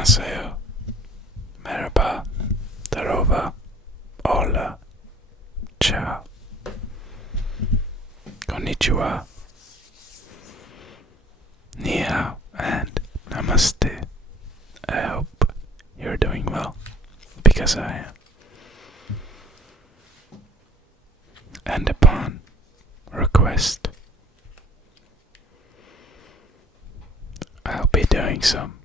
안녕하세요. Merhaba. Darova. Hola. Ciao. Konnichiwa. Ni hao and namaste. I hope you're doing well, because I am. And upon request, I'll be doing some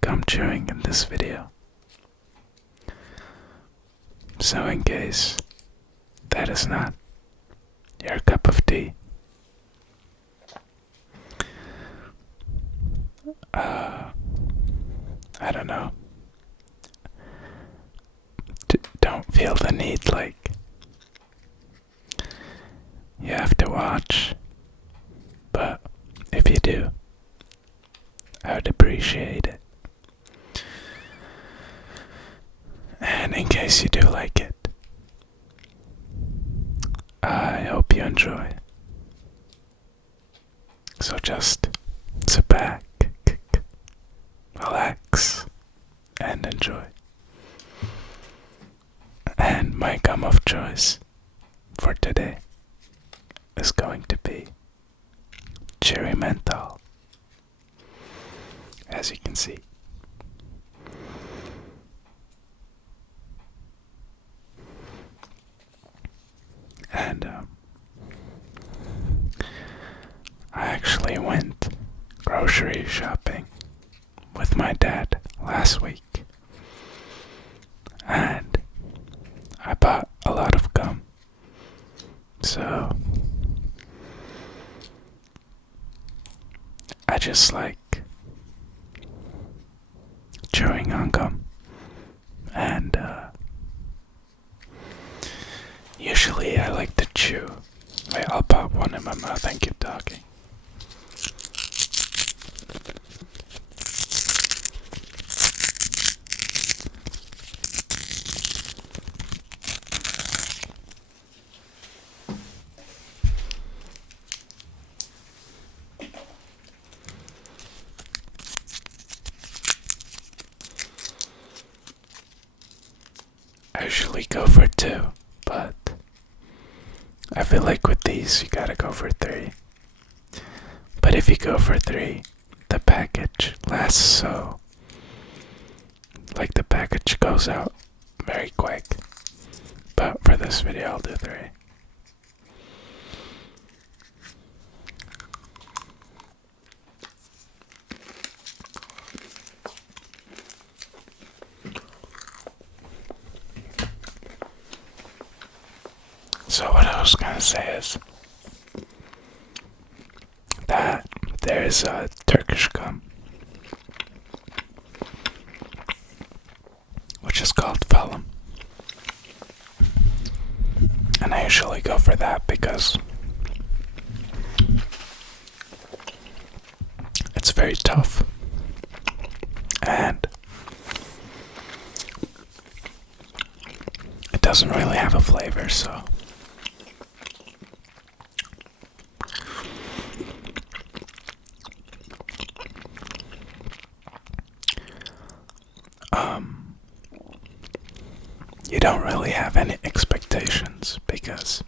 gum chewing in this video. So in case that is not your cup of tea, I don't know. Don't feel the need like you have to watch, but if you do, I would appreciate it. And in case you do like it, I hope you enjoy. So just sit back, relax, and enjoy. And my gum of choice for today is going to be cherry menthol, as you can see. And I actually went grocery shopping with my dad last week, and I bought a lot of gum. So I just like chewing on gum, and usually I like to chew. Wait, I'll pop one in my mouth and keep talking. I usually go for 2, but I feel like with these you gotta go for 3. But if you go for 3, the package lasts so... like the package goes out very quick. But for this video I'll do 3. So what I was gonna say is that there's a Turkish gum which is called Phelim, and I usually go for that because it's very tough and it doesn't really have a flavor, so you don't really have any expectations, because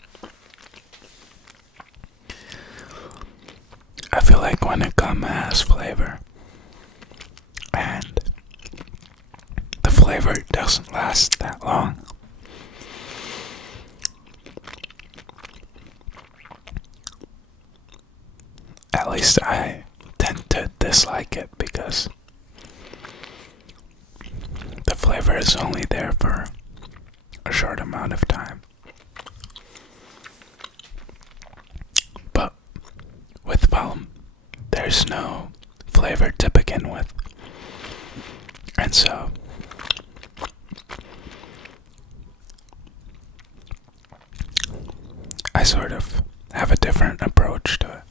I feel like when a gum has flavor and the flavor doesn't last that long, at least I tend to dislike it because the flavor is only there for a short amount of time. But with Phelim, there's no flavor to begin with, and so I sort of have a different approach to it.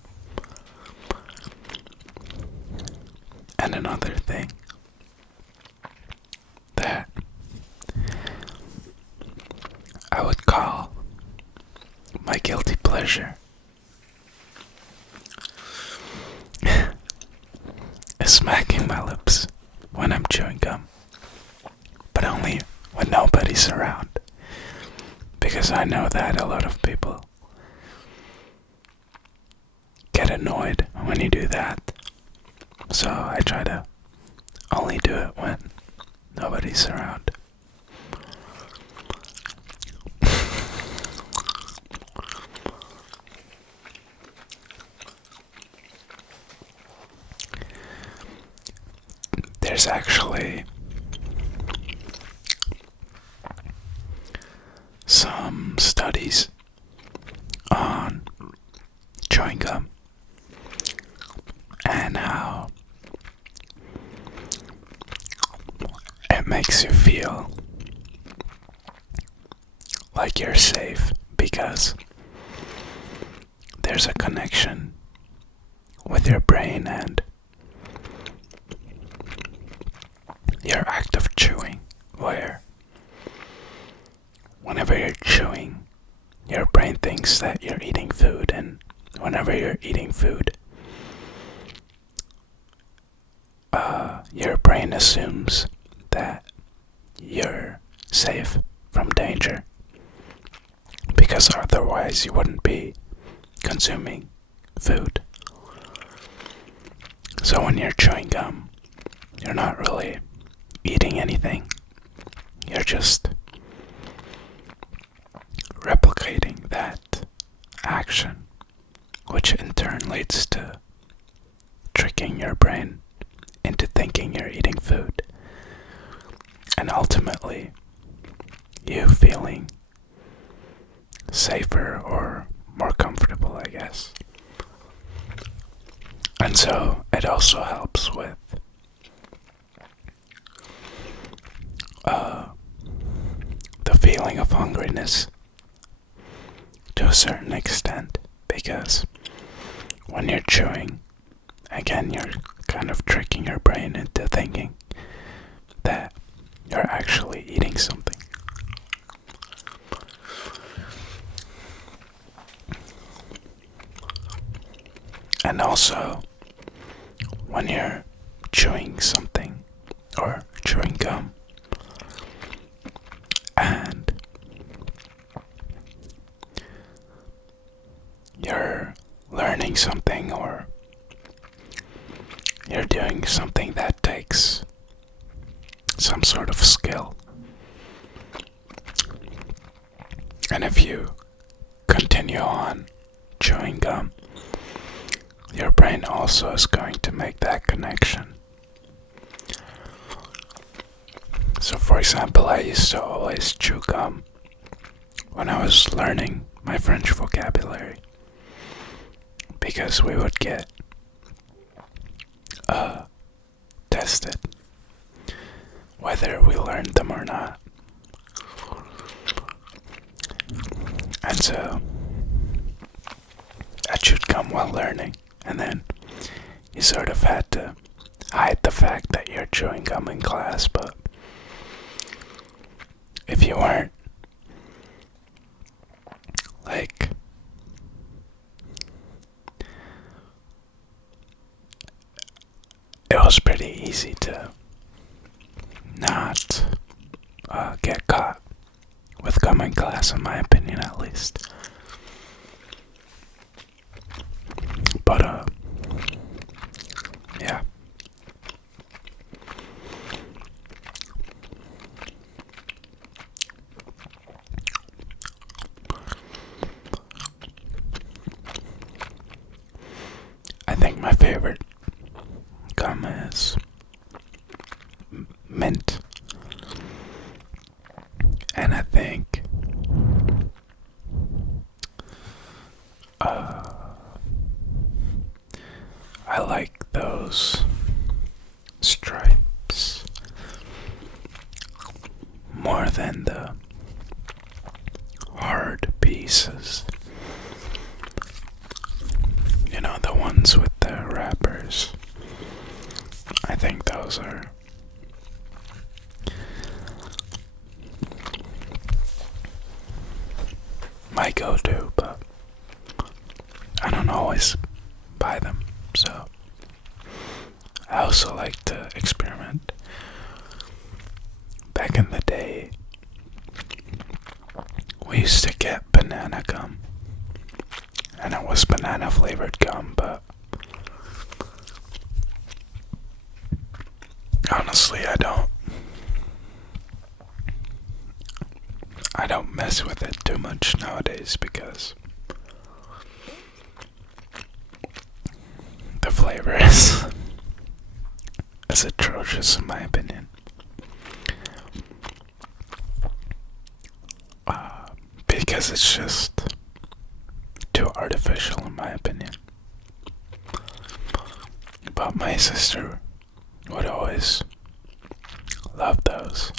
And another thing that I would call my guilty pleasure is smacking my lips when I'm chewing gum, but only when nobody's around. Because I know that a lot of people get annoyed when you do that. So I try to only do it when nobody's around. There's actually some studies on chewing gum and how it makes you feel like you're safe because there's a connection with your brain and your act of chewing, where whenever you're chewing, your brain thinks that you're eating food, and whenever you're eating food, your brain assumes that you're safe from danger, because otherwise you wouldn't be consuming food. So when you're chewing gum, you're not really eating anything. You're just replicating that action, which in turn leads to tricking your brain into thinking you're eating food, and ultimately you feeling safer or more comfortable, I guess. And so it also helps with the feeling of hungriness to a certain extent, because when you're chewing, again, you're kind of tricking your brain into thinking that you're actually eating something. And also, when you're chewing something or chewing gum and you're learning something or you're doing something that takes some sort of skill, and if you continue on chewing gum, your brain also is going to make that connection. So for example, I used to always chew gum when I was learning my French vocabulary, because we would get tested whether we learned them or not. And so I chewed gum while learning, and then you sort of had to hide the fact that you're chewing gum in class, but if you weren't like it was pretty easy to not get caught with gum in class, in my opinion at least. But yeah. I think my favorite gum is mint, and I think I like those stripes more than the hard pieces. You know, the ones with the wrappers. I think those are my go-to, but I don't always buy them, so I also like to experiment back in the day, we used to get banana gum. And it was banana flavored gum, but honestly, I don't mess with it too much nowadays because the flavor is atrocious in my opinion. Because it's just too artificial in my opinion. But my sister would always love those.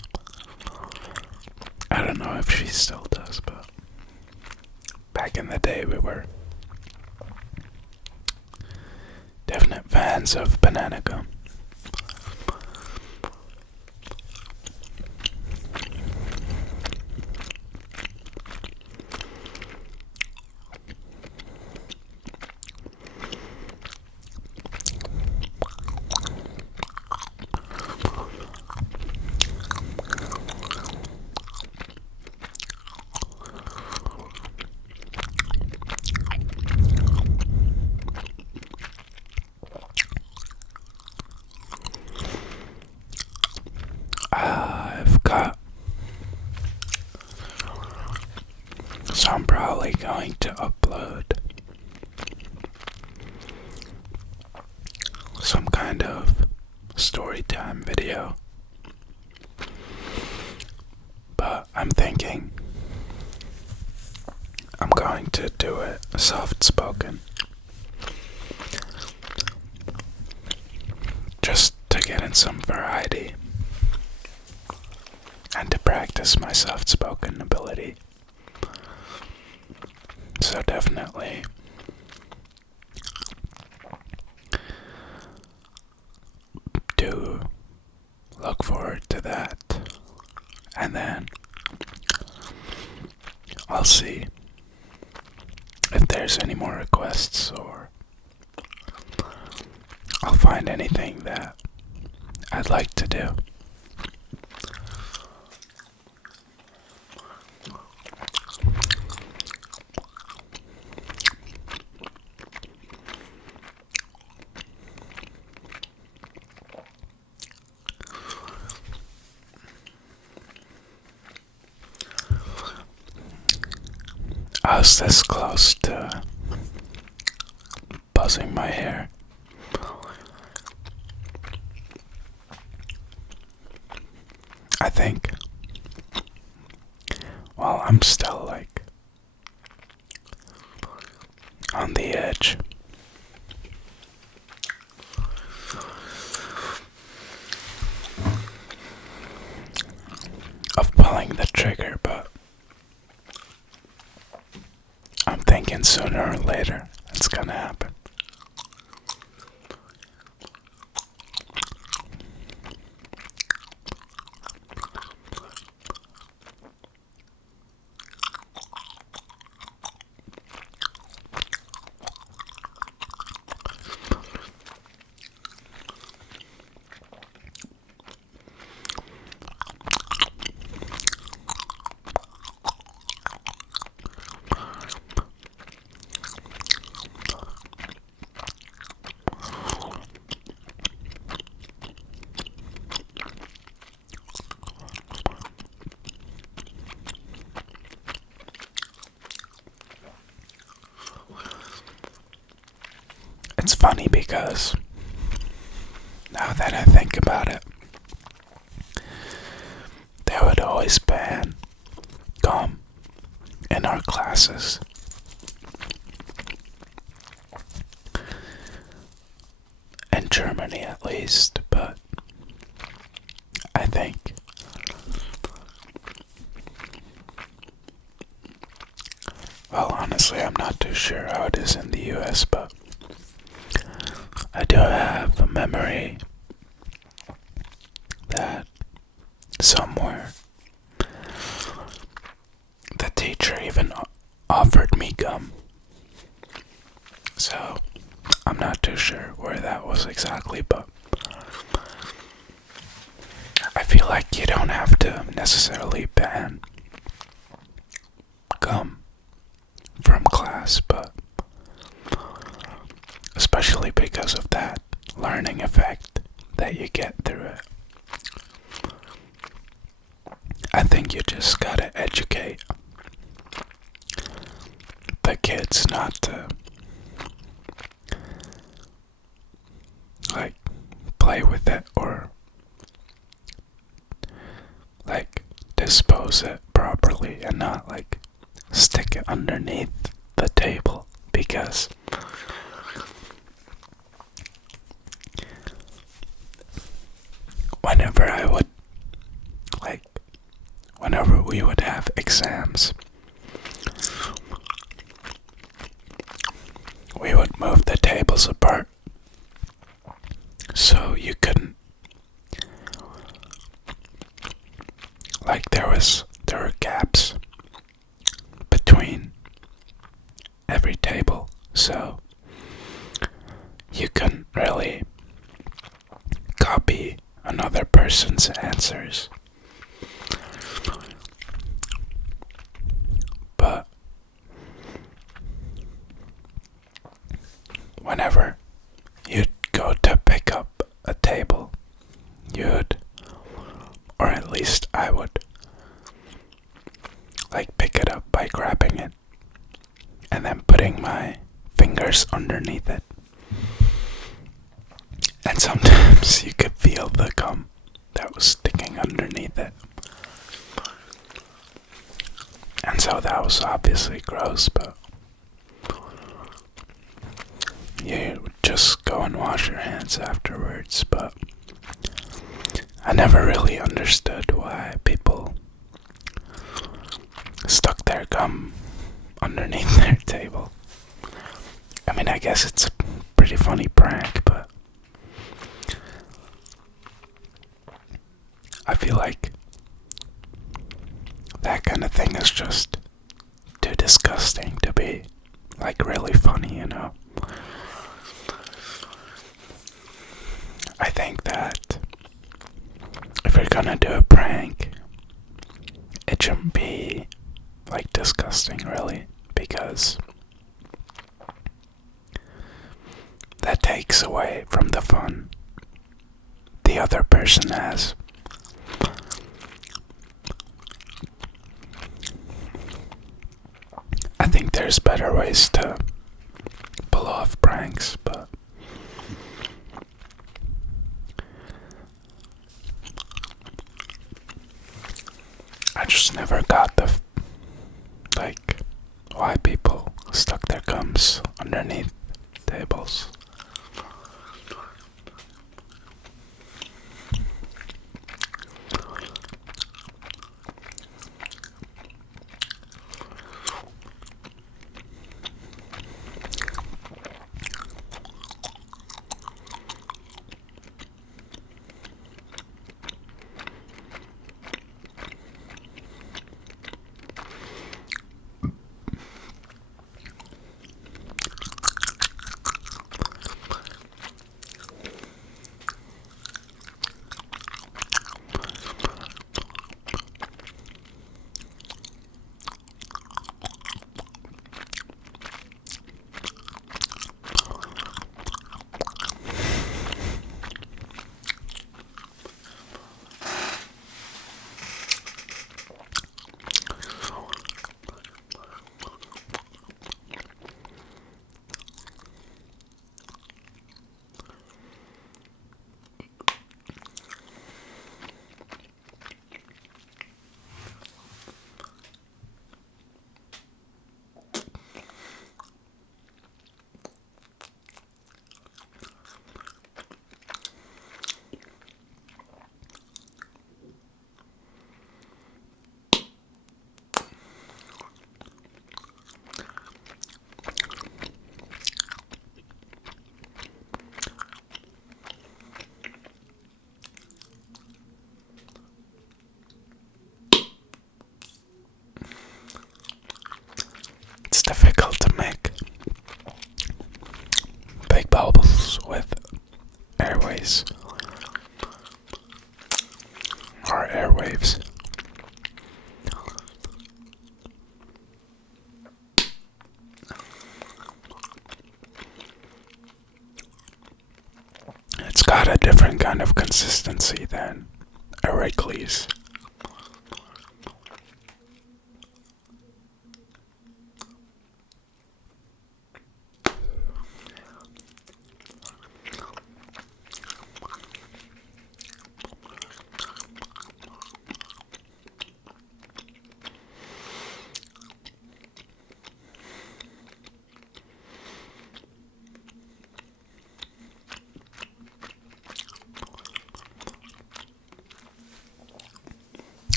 I don't know if she still does, but back in the day we were definite fans of banana gum. So I'm probably going to upload some kind of story time video. But I'm thinking I'm going to do it soft spoken. Just to get in some variety and to practice my soft spoken ability. So definitely do look forward to that. And then I'll see if there's any more requests or I'll find anything that I'd like to do. I was this close to buzzing my hair. I think, well, I'm still like on the edge. Of pulling the trigger, but I'm thinking sooner or later it's gonna happen. It's funny because now that I think about it, they would always ban gum in our classes. In Germany at least, but I think well, honestly, I'm not too sure how it is in the US, but I do have a memory that somewhere the teacher even offered me gum. So I'm not too sure where that was exactly, but I feel feel like you don't have to necessarily ban gum from class, but especially because of that learning effect that you get through it. I think you just gotta educate the kids not to like play with it or like dispose it properly and not like stick it underneath the table, because whenever I would like whenever we would have exams, we would move the tables apart so you couldn't, like there were gaps between every table, so you couldn't really copy another person's answers. But whenever you'd go to pick up a table, you'd, or at least I would, like pick it up by grabbing it and then putting my fingers underneath it. And sometimes you could feel the gum that was sticking underneath it. And so that was obviously gross, but you would just go and wash your hands afterwards. But I never really understood why people stuck their gum underneath their table. I mean, I guess it's a pretty funny prank, but I feel like that kind of thing is just too disgusting to be like really funny, you know? I think that if you're gonna do a prank, it shouldn't be like disgusting, really, because that takes away from the fun the other person has. I think there's better ways to pull off pranks, but I just never got the like why people stuck their gums underneath tables. It's difficult to make big bubbles with airways, or got a different kind of consistency than a Wrigley's.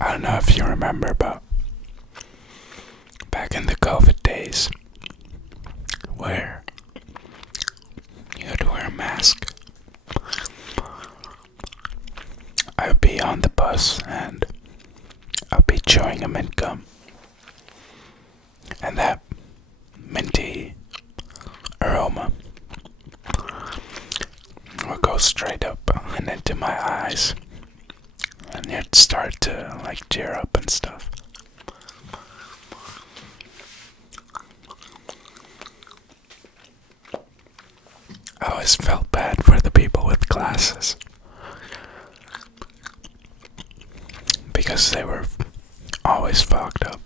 I don't know if you remember, but back in the COVID days, where you had to wear a mask, I would be on the bus and I'd be chewing a mint gum, and that minty aroma would go straight up and into my eyes, and you'd start to like tear up and stuff. I always felt bad for the people with glasses because they were always fogged up.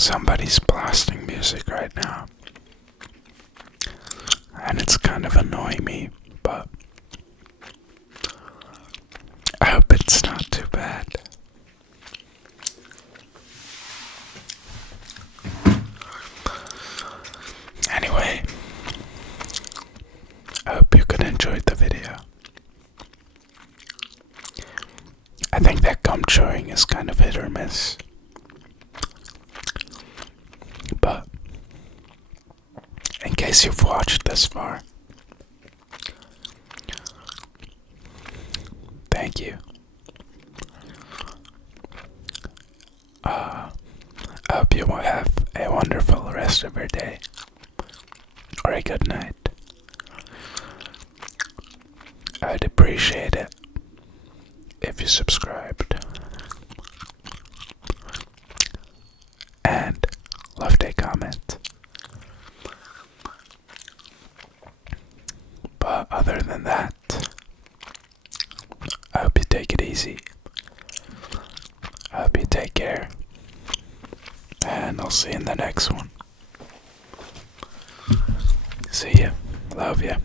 Somebody's blasting music right now, and it's kind of annoying me, but I hope it's not too bad. Anyway, I hope you could enjoy the video. I think that gum chewing is kind of hit or miss. But in case you've watched this far, thank you. I hope you will have a wonderful rest of your day, or a good night. I'd appreciate it if you subscribed and left a comment. But other than that, I hope you take it easy. I hope you take care. And I'll see you in the next one. See ya. Love ya.